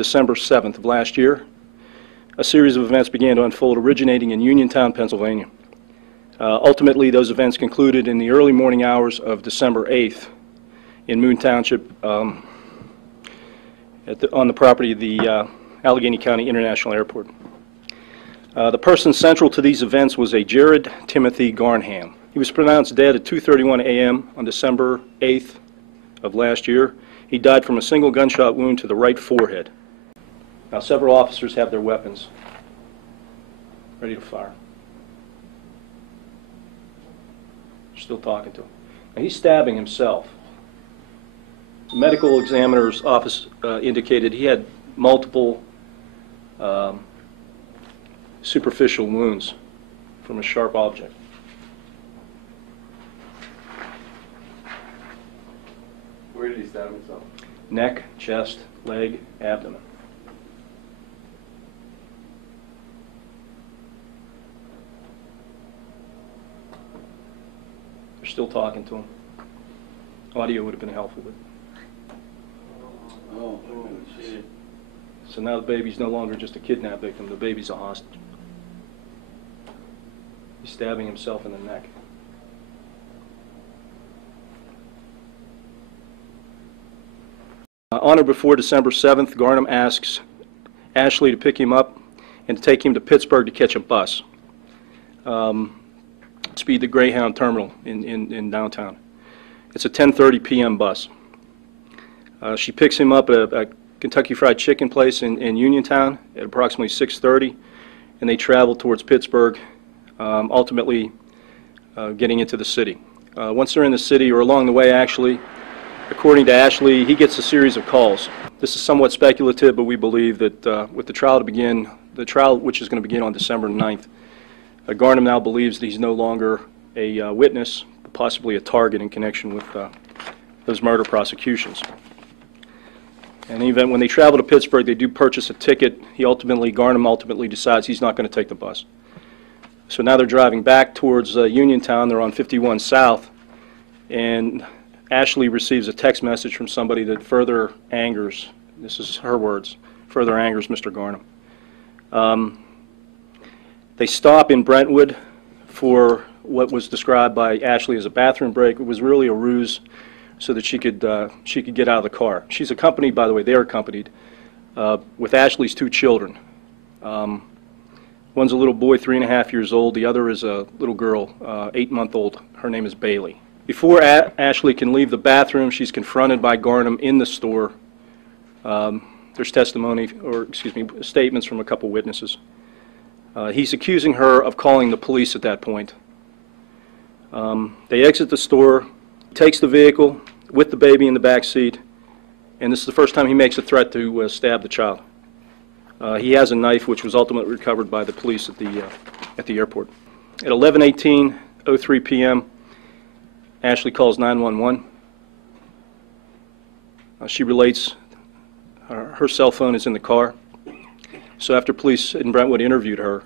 December 7th of last year, a series of events began to unfold originating in Uniontown, Pennsylvania. Ultimately, those events concluded in the early morning hours of December 8th in Moon Township on the property of the Allegheny County International Airport. The person central to these events was a Jared Timothy Garnham. He was pronounced dead at 2:31 a.m. on December 8th of last year. He died from a single gunshot wound to the right forehead. Now, several officers have their weapons ready to fire. They're still talking to him. Now, he's stabbing himself. The medical examiner's office indicated he had multiple superficial wounds from a sharp object. Where did he stab himself? Neck, chest, leg, abdomen. They're still talking to him. Audio would have been helpful, but. Oh, shit. So now the baby's no longer just a kidnap victim, the baby's a hostage. He's stabbing himself in the neck. On or before December 7th, Garnham asks Ashley to pick him up and to take him to Pittsburgh to catch a bus. Speed the Greyhound terminal in downtown. It's a 10:30 p.m. bus. She picks him up at a Kentucky Fried Chicken place in Uniontown at approximately 6:30, and they travel towards Pittsburgh, ultimately getting into the city. Once they're in the city, or along the way actually, according to Ashley, he gets a series of calls. This is somewhat speculative, but we believe that with the trial which is going to begin on December 9th, Garnham now believes that he's no longer a witness, but possibly a target in connection with those murder prosecutions. In any event, when they travel to Pittsburgh, they do purchase a ticket. Garnham ultimately decides he's not going to take the bus. So now they're driving back towards Uniontown. They're on 51 South, and Ashley receives a text message from somebody that further angers, this is her words, further angers Mr. Garnham. They stop in Brentwood for what was described by Ashley as a bathroom break. It was really a ruse so that she could get out of the car. She's accompanied, by the way, they're accompanied with Ashley's two children. One's a little boy, 3.5 years old. The other is a little girl, 8-month-old. Her name is Bailey. Before Ashley can leave the bathroom, she's confronted by Garnham in the store. There's statements from a couple witnesses. He's accusing her of calling the police at that point. They exit the store, takes the vehicle with the baby in the back seat, and this is the first time he makes a threat to stab the child. He has a knife, which was ultimately recovered by the police at the airport. At 11:03 p.m., Ashley calls 911. She relates her cell phone is in the car. So after police in Brentwood interviewed her,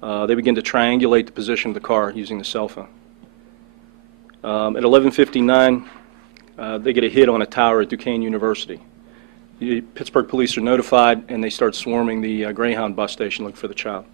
they begin to triangulate the position of the car using the cell phone. At 11:59, they get a hit on a tower at Duquesne University. The Pittsburgh police are notified, and they start swarming the Greyhound bus station looking for the child.